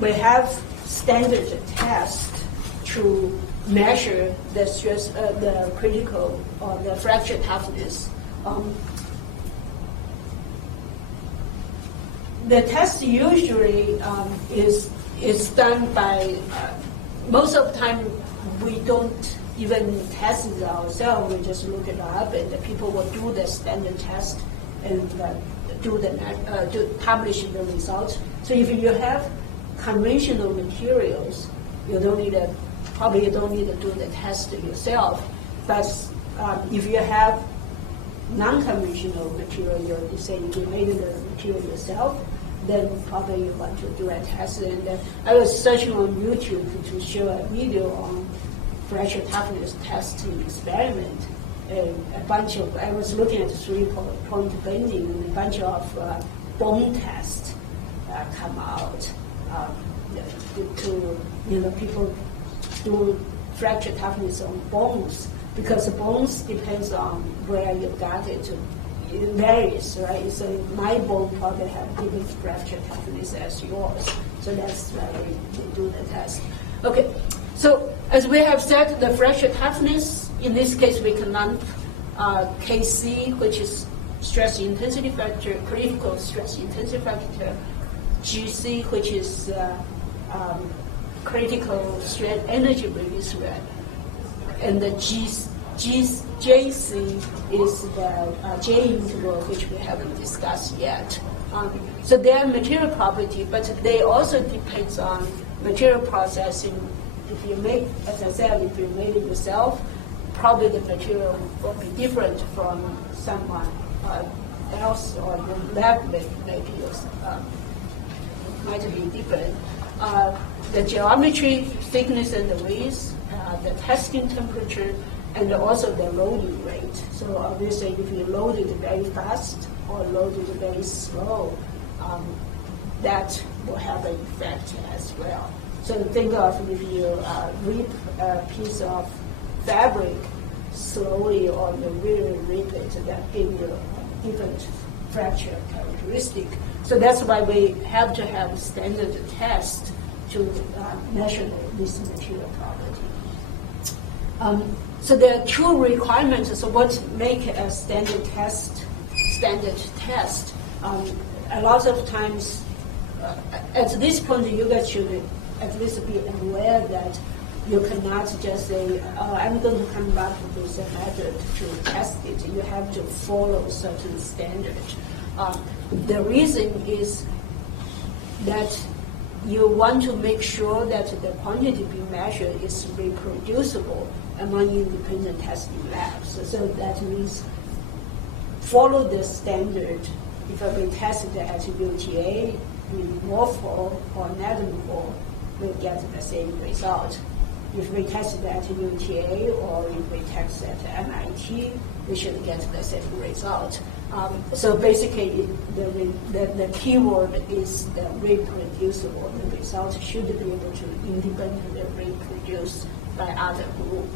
we have standard tests to measure the stress, the critical or the fracture toughness. The test usually is done by, most of the time we don't even test it ourselves, we just look it up and the people will do the standard test and publish the results. So if you have conventional materials, you don't need to do the test yourself. But if you have non-conventional material, you say you made the material yourself, then probably you want to do a test. And I was searching on YouTube to show a video on fracture toughness testing experiment. I was looking at 3-point bending, and a bunch of bone tests come out. People do fracture toughness on bones, because the bones depends on where you got it. It varies, right? So my bone probably have different fracture toughness as yours. So that's why we do the test. Okay, so as we have said, the fracture toughness, in this case we can lump KC, which is stress intensity factor, critical stress intensity factor, GC, which is critical stress energy release rate, and the JC is the J interval, which we haven't discussed yet. So they are material property, but they also depends on material processing. If you make, as I said, if you made it yourself, probably the material will be different from someone else, or the lab materials might be different. The geometry, thickness and the width, the testing temperature, and also the loading rate. So obviously if you load it very fast or load it very slow, that will have an effect as well. So think of if you rip a piece of fabric slowly or you really rip it, that gives you a different fracture characteristic. So that's why we have to have a standard test to measure this material property. So there are two requirements. So what make a standard test? A lot of times, at this point, you guys should at least be aware that you cannot just say, I'm going to come back with a method to test it. You have to follow certain standards. The reason is that you want to make sure that the quantity being measured is reproducible among independent testing labs. So that means follow the standard. If we test it at UTA, in Morpho or NADMO, we get the same result. If we test it at UTA or if we test it at MIT, we should get the same result. So basically, the keyword is the reproducible. The result should be able to independently reproduce by other group.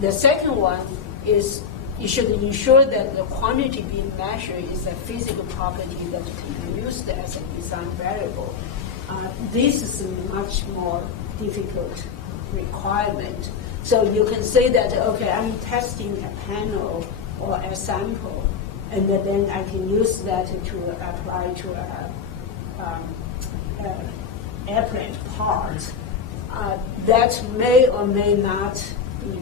The second one is you should ensure that the quantity being measured is a physical property that can be used as a design variable. This is a much more difficult requirement. So you can say that, okay, I'm testing a panel or a sample, and then I can use that to apply to an airplane part. That may or may not be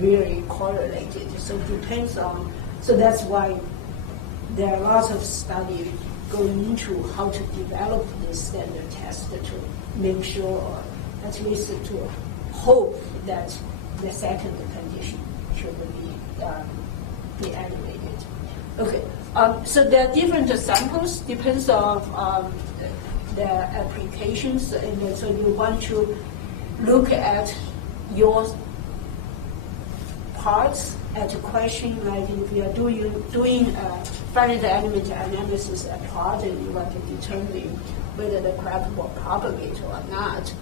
really correlated. So it depends on, so that's why there are lots of studies going into how to develop this standard test to make sure, or at least to hope that the second condition should be elevated. Okay, so there are different samples, depends on the applications, and so you want to look at your parts at a question, like if you are doing a finite element analysis at part, and you want to determine whether the crab will propagate or not.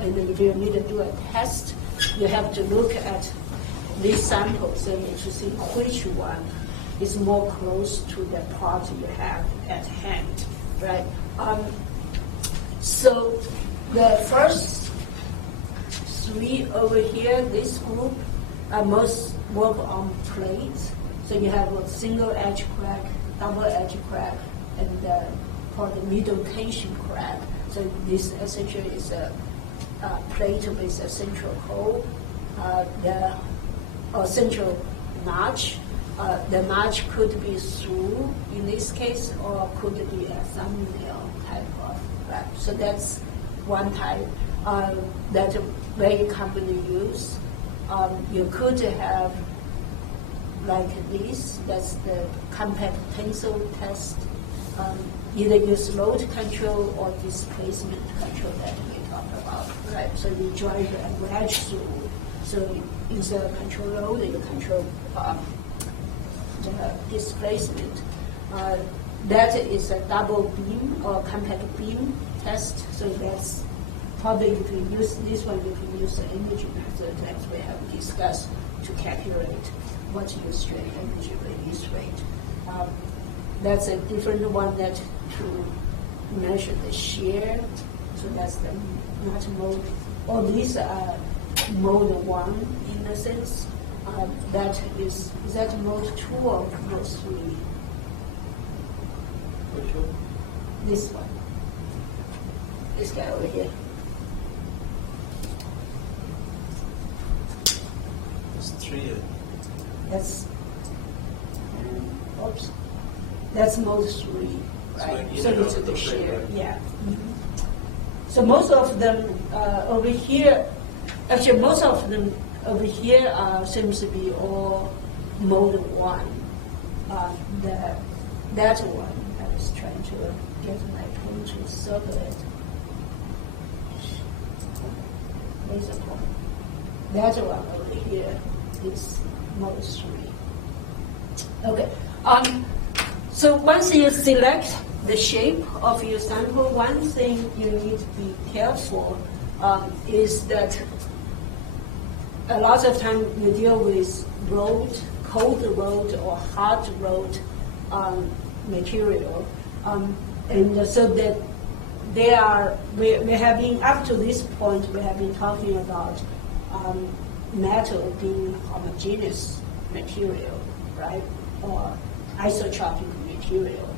And if you need to do a test, you have to look at these samples and to see which one is more close to the part you have at hand, right? So the first three over here, this group, most work on plates. So you have a single edge crack, double edge crack, and called the middle tension crack. So this essentially is a plate with a central hole, or central notch. The notch could be through in this case, or could be a thumbnail type of crack. So that's one type that very commonly used. You could have like this. That's the compact tensile test. Either use load control or displacement control that we talked about, right? So you drive a wedge through. So instead of control load, you control the displacement. That is a double beam or compact beam test. So that's probably you can use this one. You can use the imaging method as we have discussed to calculate what's your strain energy release rate. That's a different one that to measure the shear. So that's the not mode. All these are mode 1 in a sense. That is that mode 2 or mode 3? Which one? This one. This guy over here. It's 3. That's oops. That's mode 3, right? So it's the shear, yeah. Mm-hmm. So most of them over here, actually most of them over here seems to be all mode 1. That one, I was trying to get my pen to circle it. Laser point. That one over here is mode 3. Okay. So once you select the shape of your sample, one thing you need to be careful is that a lot of time you deal with cold road or hard road material, and so that we have been up to this point we have been talking about metal being homogeneous material, right, or isotropic material.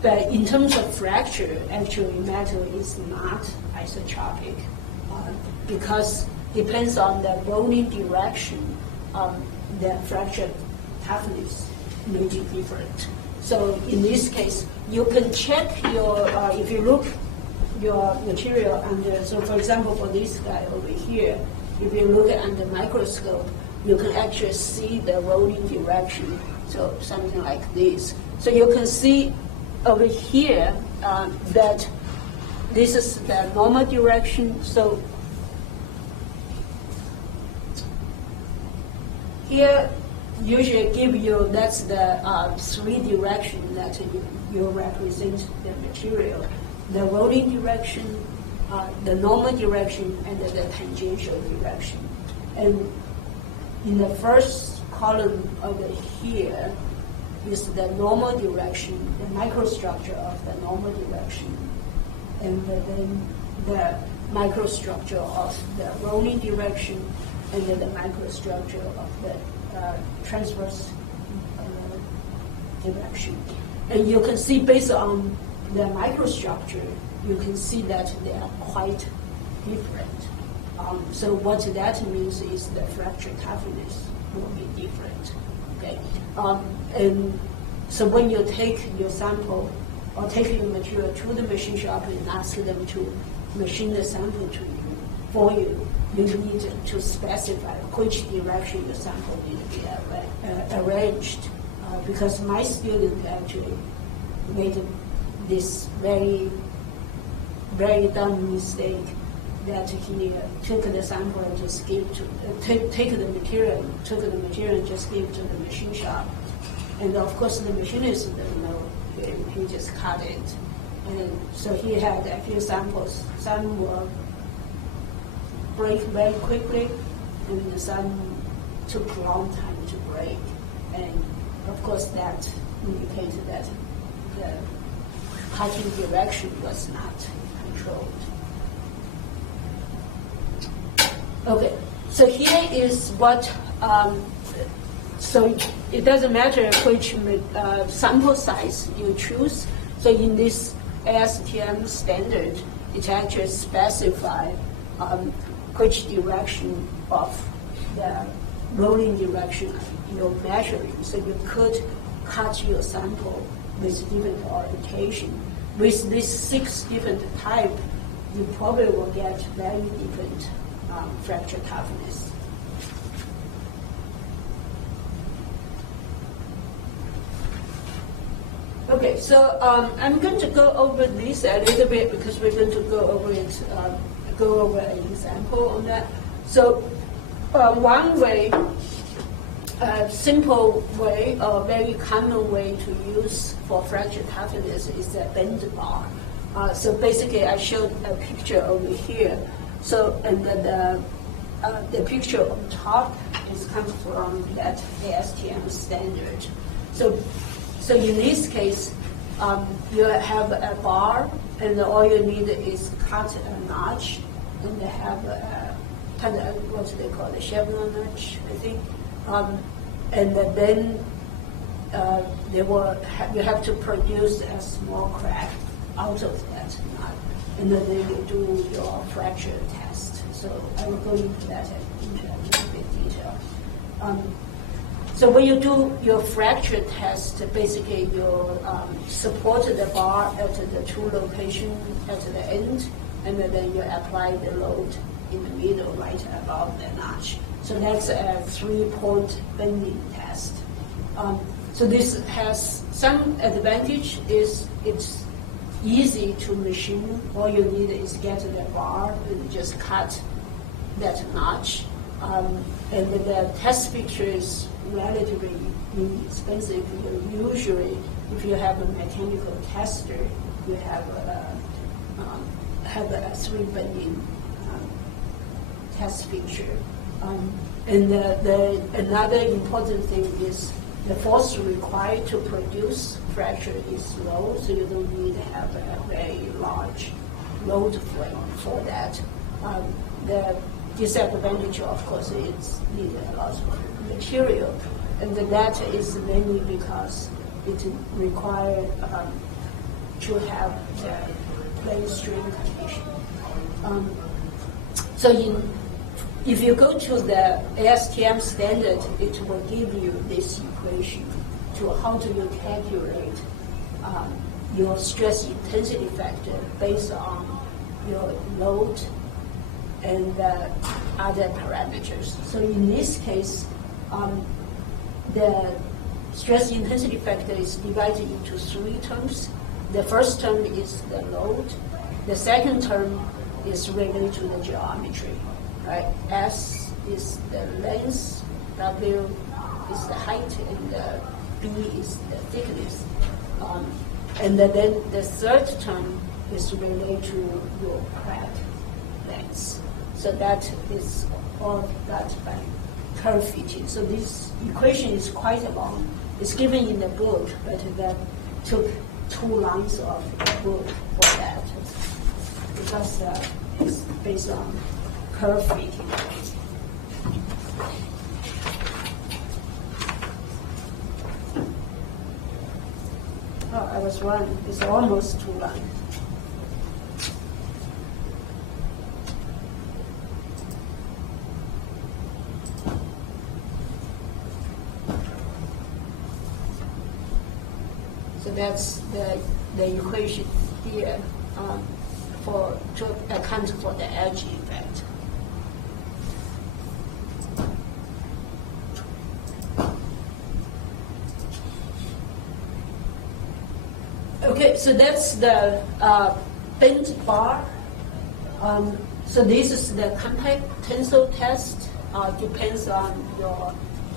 But in terms of fracture, actually metal is not isotropic because depends on the rolling direction, the fracture toughness may be different. So in this case, you can check your, if you look your material under, so for example, for this guy over here, if you look at under microscope, you can actually see the rolling direction, so something like this. So you can see over here that this is the normal direction. So here usually give you, that's the 3 direction that you represent the material. The rolling direction, the normal direction, and the tangential direction. And in the first column over here is the normal direction, the microstructure of the normal direction, and then the microstructure of the rolling direction, and then the microstructure of the transverse direction. And you can see based on the microstructure, you can see that they are quite different. So what that means is the fracture toughness will be different. Okay, and so when you take your sample or take your material to the machine shop and ask them to machine the sample to you for you, you need to specify which direction the sample need to be arranged. Because my student actually made this very, very dumb mistake that he took the sample and just gave to take the material, took the material and just gave to the machine shop, and of course the machinist didn't know. He just cut it, and so he had a few samples. Some will break very quickly, and some took a long time to break, and of course that indicated that cutting direction was not controlled. Okay, so here is what, so it doesn't matter which sample size you choose. So in this ASTM standard, it actually specifies which direction of the rolling direction you're measuring. So you could cut your sample with different orientation. With these 6 different types, you probably will get very different fracture toughness. Okay, so I'm going to go over this a little bit because we're going to go over it, go over an example on that. So one way, simple way, or very common way to use for fracture toughness is a bend bar. So basically, I showed a picture over here. So and the picture on top is comes from that ASTM standard. So in this case, you have a bar, and all you need is cut a notch, and they have a kind of what they call the chevron notch, I think. And then you have to produce a small crack out of that nut, and then you do your fracture test. So I will go into that into a little bit detail. So when you do your fracture test, basically you support the bar at the 2 locations at the end, and then you apply the load in the middle, right above the notch. So that's a 3-point bending test. So this has some advantage. Is it's easy to machine. All you need is get the bar and just cut that notch. And the test picture is relatively inexpensive. Usually, if you have a mechanical tester, you have a 3 bending test picture. And another important thing is the force required to produce fracture is low, so you don't need to have a very large load for that. The disadvantage, of course, is need a lot of material, and that is mainly because it requires to have the plane strain condition. If you go to the ASTM standard, it will give you this equation to how do you calculate your stress intensity factor based on your load and other parameters. So in this case, the stress intensity factor is divided into 3 terms. The first term is the load. The second term is related to the geometry. Right? S is the length, W is the height, and B is the thickness. And then the third term is related to your crack length. So that is all got by curve fitting. So this equation is quite long. It's given in the book, but that took 2 lines of the book for that because it's based on curve fitting. Oh, I was wrong. It's almost 2 lines. So that's the equation here to account for the edge effect. Okay, so that's the bent bar. So this is the compact tensile test. Depends on your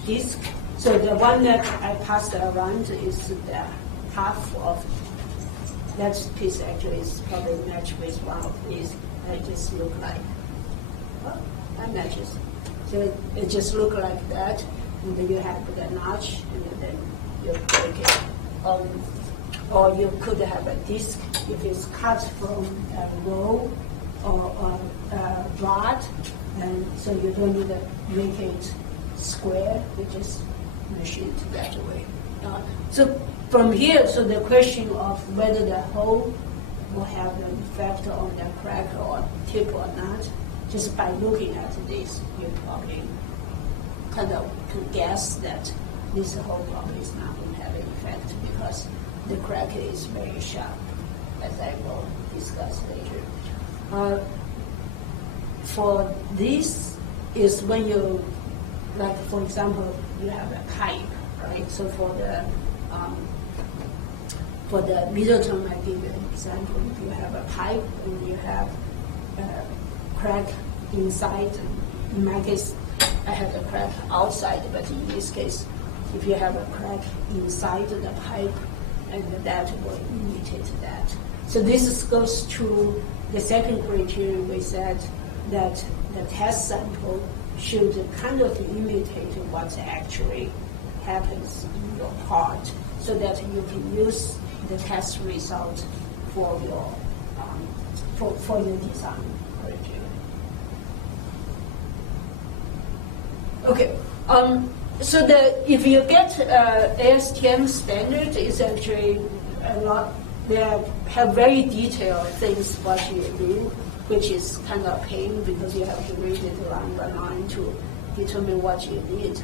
disc. So the one that I passed around is the half of that piece. Actually is probably matched with one of these. It just look like, well, that matches. So it just look like that, and then you have the notch, and then you break it. or you could have a disc if it's cut from a roll or a rod, and so you don't need to make it square, you just machine it that way. So from here, so the question of whether the hole will have an effect on the crack or tip or not, just by looking at this, you probably kind of can guess that this hole probably is not going to have an effect because the crack is very sharp, as I will discuss later. For this is when you, like for example, you have a pipe, right? So for the middle term, I give you an example. If you have a pipe and you have a crack inside, in my case, I have a crack outside, but in this case, if you have a crack inside the pipe, and that will imitate that. So this goes to the second criterion. We said that the test sample should kind of imitate what actually happens in your part, so that you can use the test result for your for your design criteria. Okay. So if you get ASTM standard, it's actually a lot. They have very detailed things what you do, which is kind of a pain because you have to read it line by line to determine what you need.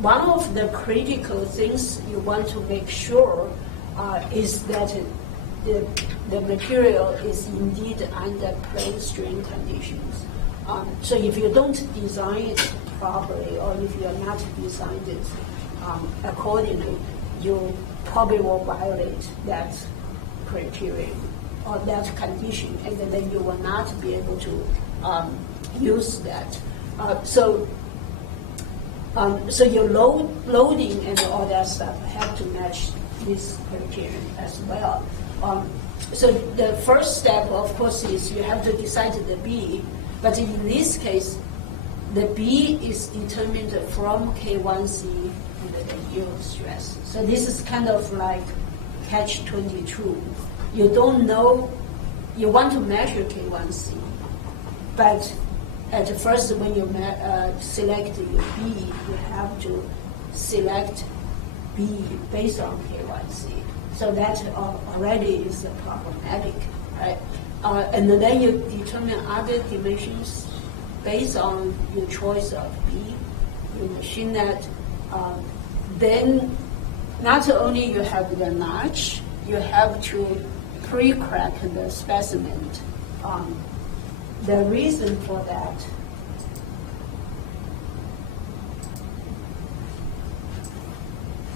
One of the critical things you want to make sure is that the material is indeed under plane strain conditions. So if you don't design it properly, or if you are not designed it accordingly, you probably will violate that criterion or that condition, and then you will not be able to use that. So your loading and all that stuff have to match this criterion as well. So the first step, of course, is you have to decide the B, but in this case, the B is determined from K1C and the yield stress. So this is kind of like catch-22. You don't know, you want to measure K1C, but at first when you select your B, you have to select B based on K1C. So that already is problematic, right? And then you determine other dimensions based on your choice of B. You machine that. Then not only you have the notch, you have to pre-crack the specimen. The reason for that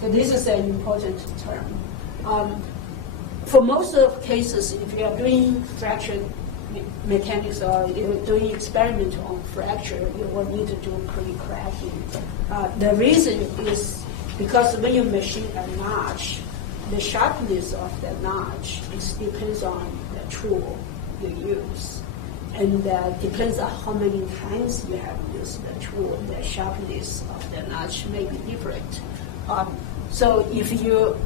so this is an important term. For most of cases, if you are doing fracture mechanics or you're doing experiment on fracture, you will need to do pre-cracking. The reason is because when you machine a notch, the sharpness of the notch depends on the tool you use. And depends on how many times you have used the tool, the sharpness of the notch may be different. So if you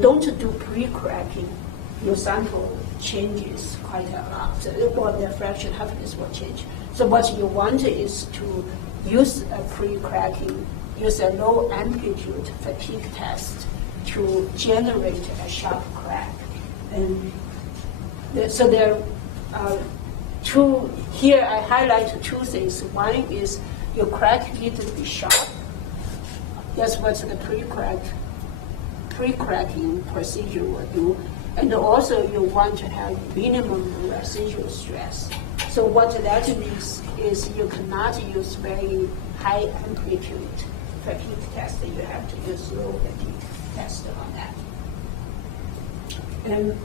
don't do pre-cracking, your sample changes quite a lot, or the fraction toughness will change. So what you want is to use a pre-cracking, use a low amplitude fatigue test to generate a sharp crack. And so there are two, here I highlight two things. One is your crack needs to be sharp. That's what the pre-cracking procedure will do. And also you want to have minimum residual stress. So what that means is you cannot use very high amplitude fatigue test. You have to use low fatigue test on that. And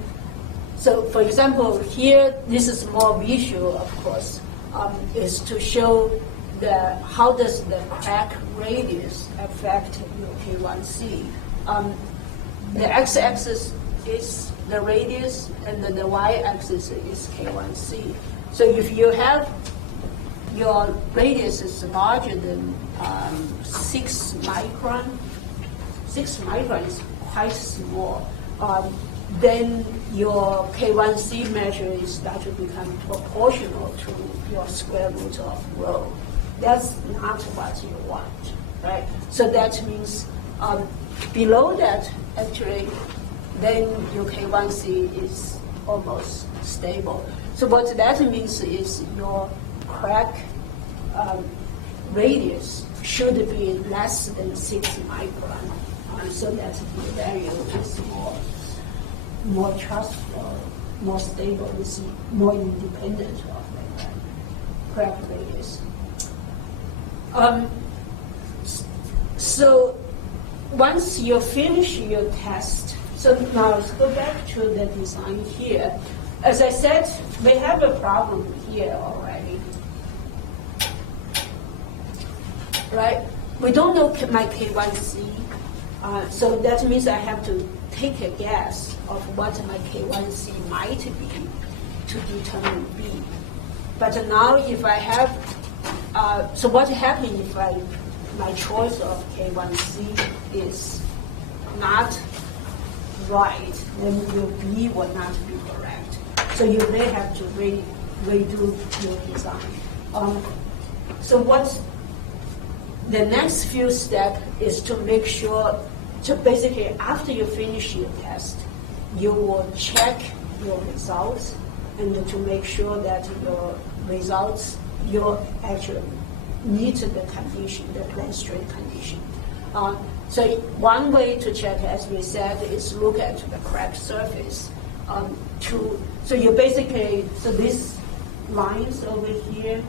so for example, here, this is more visual, of course, is to show how does the crack radius affect your K1C. The x-axis is the radius, and then the y-axis is K1C. So if you have your radius is larger than 6 micron, 6 micron is quite small, then your K1C measure is start to become proportional to your square root of rho. That's not what you want, right? So that means below that, actually, then your K1C is almost stable. So what that means is your crack radius should be less than 6 micron, so that the value is more trustful, more stable, is more independent of the crack radius. So once you finish your test, so now let's go back to the design here. As I said, we have a problem here already, right? We don't know my K1C, so that means I have to take a guess of what my K1C might be to determine B. But now if I have, so what happens if my choice of K1C is not right, then your B will not be correct. So you may have to redo your design. So what the next few steps is to make sure, so basically after you finish your test, you will check your results and to make sure that your results, you actually meet the condition, the plane straight condition. So one way to check, as we said, is look at the crack surface. So you basically, so these lines over here,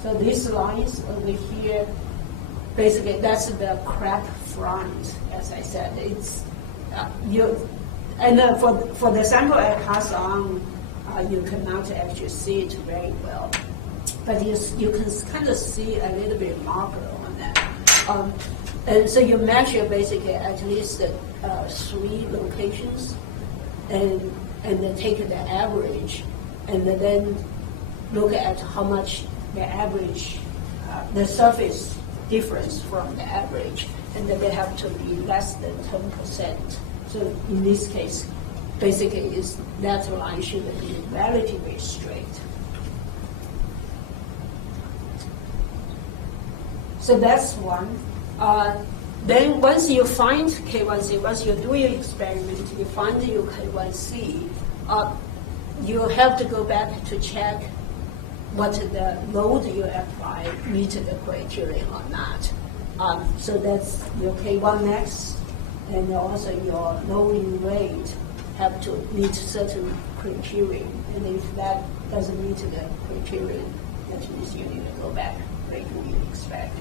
so these lines over here, basically that's the crack front, as I said. It's for the sample I pass on, you cannot actually see it very well, but you can kind of see a little bit marker on that. And so you measure basically at least 3 locations, and then take the average, and then look at how much the average, the surface difference from the average, and then they have to be less than 10%. So in this case, basically is that line should be relatively straight. So that's one. Then once you find K1C, once you do your experiment, you find your K1C, you have to go back to check what the load you apply meet the criteria or not. So that's your K1 max, and also your loading rate have to meet certain criteria. And if that doesn't meet the criteria, that means you need to go back, redo your experiment,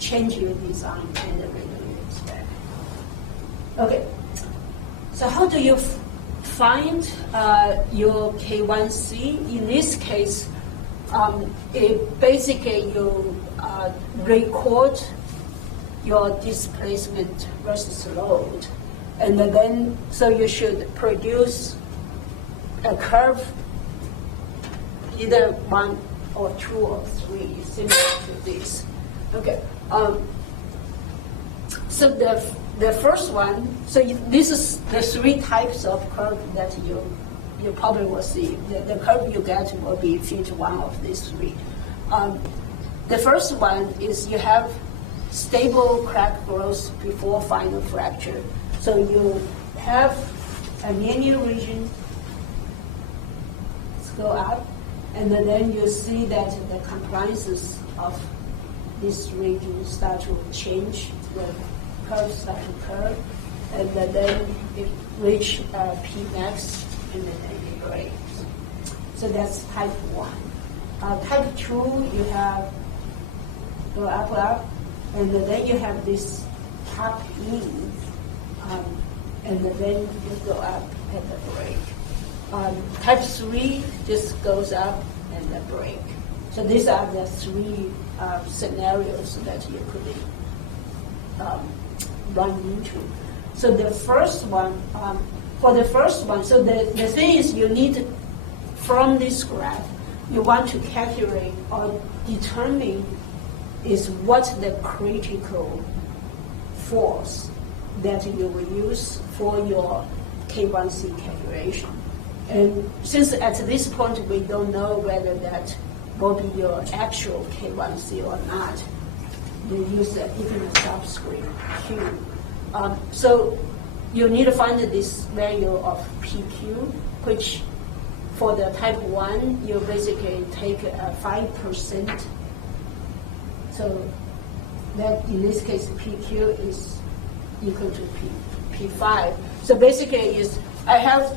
change your design, and redo your experiment. Okay, so how do you find your K1C? In this case, basically you record your displacement versus load, and then so you should produce a curve, either 1 or 2 or 3, similar to this. Okay. So the first one, so this is the 3 types of curve that you probably will see. The curve you get will be fit one of these 3. The first one is you have stable crack growth before final fracture. So you have a linear region, let's go up, and then you see that the compliances of this region start to change, the curve start to curve, and then it reach P max, and then it breaks. So that's type 1. Type 2, you have go up, and then you have this top in, and then you go up at the break. Type 3 just goes up and the break. So these are the 3 scenarios that you could run into. So the first one, for the first one, so the thing is you need, from this graph, you want to calculate or determine is what's the critical force that you will use for your K1C calculation. And since at this point we don't know whether that will be your actual K1C or not, you use the even a subscript Q. So you need to find this value of PQ, which for the type 1, you basically take 5%. So that in this case, PQ is equal to P5. So basically is I have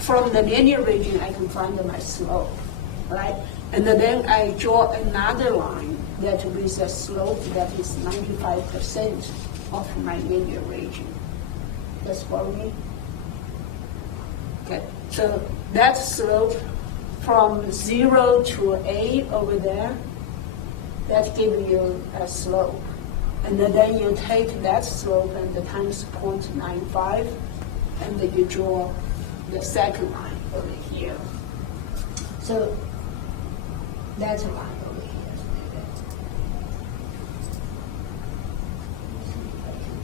from the linear region, I can find my slope, right? And then I draw another line that with a slope that is 95% of my linear region. That's follow me? Okay, so that slope from 0 to A over there, that gives you a slope. And then you take that slope and the times 0.95, and then you draw the second line over here. So that's a line over here. See if I can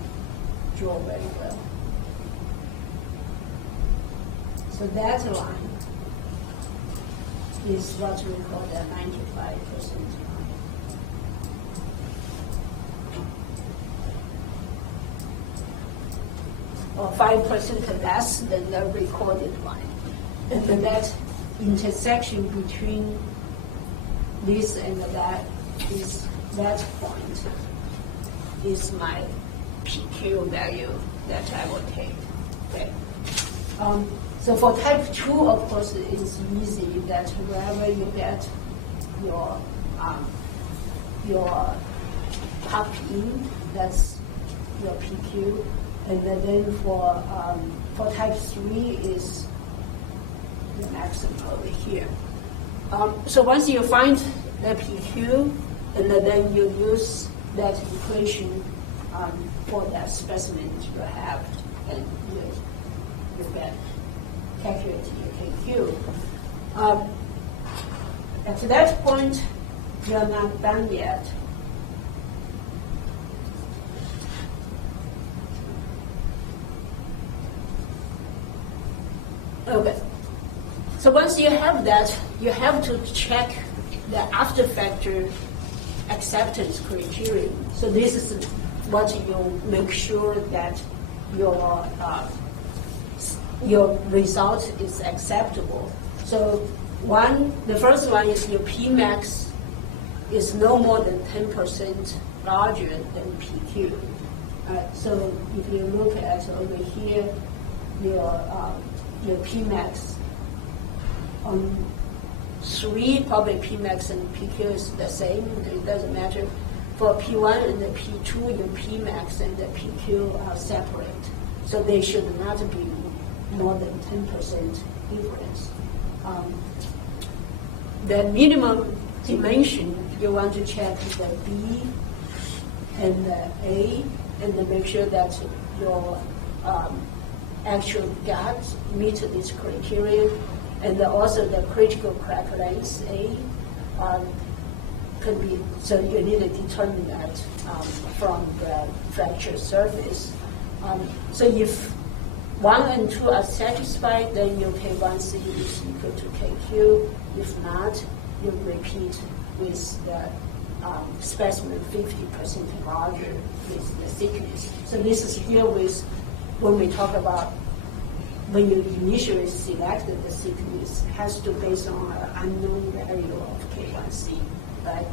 draw very well. So that line is what we call the 95% line. Or 5% less than the recorded line. And then that intersection between this and that is that point is my PQ value that I will take. Okay. So for type 2, of course, it's easy that wherever you get your top in, that's your PQ. And then for type 3 is the maximum over here. So once you find the PQ, and then you use that equation for that specimen you have, and you get calculate your KQ. At that point, you're not done yet. Okay. So once you have that, you have to check the after factor acceptance criterion. So this is what you make sure that your result is acceptable. So the first one is your Pmax is no more than 10% larger than PQ. So if you look at over here, your Pmax on 3, probably Pmax and PQ is the same. It doesn't matter. For P1 and the P2, your Pmax and the PQ are separate. So they should not be more than 10% difference. The minimum dimension, you want to check the B and the A, and then make sure that your actual guts meet this criterion, and also the critical crack length A could be. So you need to determine that from the fracture surface. So if 1 and 2 are satisfied, then your K1C is equal to KQ. If not, you repeat with the specimen 50% larger with the thickness. So this is here with when we talk about when you initially selected the thickness, has to based on an unknown value of K1C, right?